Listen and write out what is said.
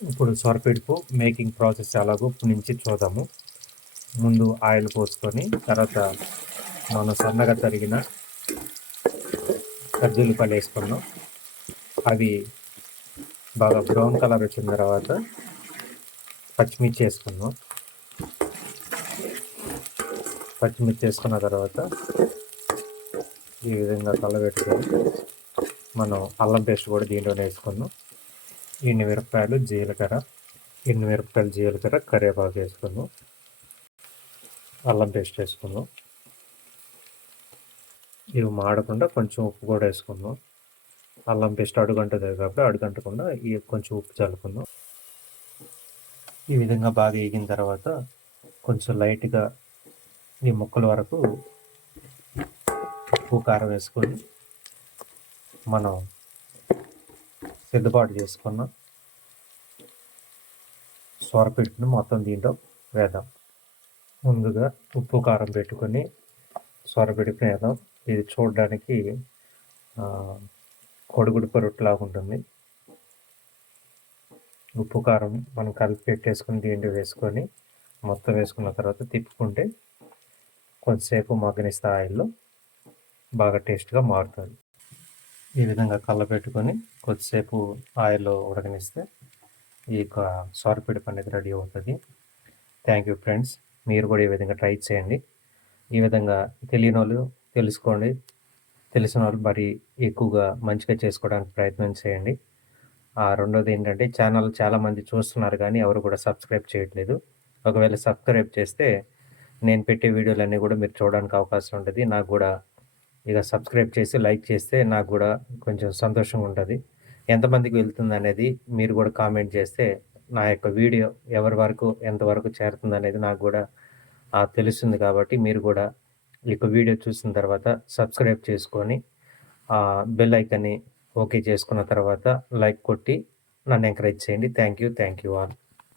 ఇప్పుడు సొరపిడుపు making process ఎలాగో నుంచి చూద్దాము. ముందు ఆయిల్ పోసుకొని తర్వాత మనం సన్నగా తరిగిన కజ్జిల్లిపాయలు వేసుకున్నాం. అవి బాగా బ్రౌన్ కలర్ వచ్చిన తర్వాత పచ్చిమిర్చి వేసుకున్నాం. పచ్చిమిర్చి వేసుకున్న తర్వాత ఈ విధంగా కలబెట్టుకొని మనం అల్లం పేస్ట్ కూడా దీంట్లోనే వేసుకున్నాం. ఎండుమిరపకాయలు జీలకర్ర కరివేపాకు వేసుకున్నాం. అల్లం పేస్ట్ వేసుకున్నాం. ఇవి మాడకుండా కొంచెం ఉప్పు కూడా వేసుకున్నాం. అల్లం పేస్ట్ అడుగంటుంది కాబట్టి అడుగంటకుండా కొంచెం ఉప్పు చల్లుకుందాం. ఈ విధంగా బాగా వేగిన తర్వాత కొంచెం లైట్గా ఈ ముక్కల వరకు ఉప్పు కారం వేసుకొని మనం సిద్ధపాటు చేసుకున్న సొరపిడుపుని మొత్తం దీంట్లో వేద్దాం. ముందుగా ఉప్పు కారం పెట్టుకొని సొరపిడుపుని వేద్దాం. ఇది చూడడానికి కొడుగుడు పొరట్లాగా ఉంటుంది. ఉప్పు కారం మనం కలిపి పెట్టేసుకుని దీంట్లో వేసుకొని మొత్తం వేసుకున్న తర్వాత తిప్పుకుంటే కొంతసేపు మగ్గనిస్తే ఆయిల్లో బాగా టేస్ట్గా మారుతుంది. ఈ విధంగా కళ్ళపెట్టుకొని కొద్దిసేపు ఆయిల్లో ఉడకనిస్తే ఈ సొరపిడుపు అనేది రెడీ అవుతుంది. Thank you friends. మీరు కూడా ఈ విధంగా ట్రై చేయండి. ఈ విధంగా తెలియని వాళ్ళు తెలుసుకోండి, తెలిసిన వాళ్ళు మరి ఎక్కువగా మంచిగా చేసుకోవడానికి ప్రయత్నం చేయండి. రెండోది ఏంటంటే ఛానల్ చాలామంది చూస్తున్నారు కానీ ఎవరు కూడా సబ్స్క్రైబ్ చేయట్లేదు. ఒకవేళ సబ్స్క్రైబ్ చేస్తే నేను పెట్టే వీడియోలన్నీ కూడా మీరు చూడడానికి అవకాశం ఉంటుంది. నాకు కూడా ఇక సబ్స్క్రైబ్ చేసి లైక్ చేస్తే నాకు కూడా కొంచెం సంతోషంగా ఉంటుంది. ఎంతమందికి వెళ్తుంది అనేది మీరు కూడా కామెంట్ చేస్తే నా యొక్క వీడియో ఎవరి వరకు ఎంతవరకు చేరుతుంది అనేది నాకు కూడా తెలుస్తుంది. కాబట్టి మీరు కూడా ఈ యొక్క వీడియో చూసిన తర్వాత సబ్స్క్రైబ్ చేసుకొని బెల్ ఐకాన్ని ఓకే చేసుకున్న తర్వాత లైక్ కొట్టి నన్ను ఎంకరేజ్ చేయండి. Thank you all.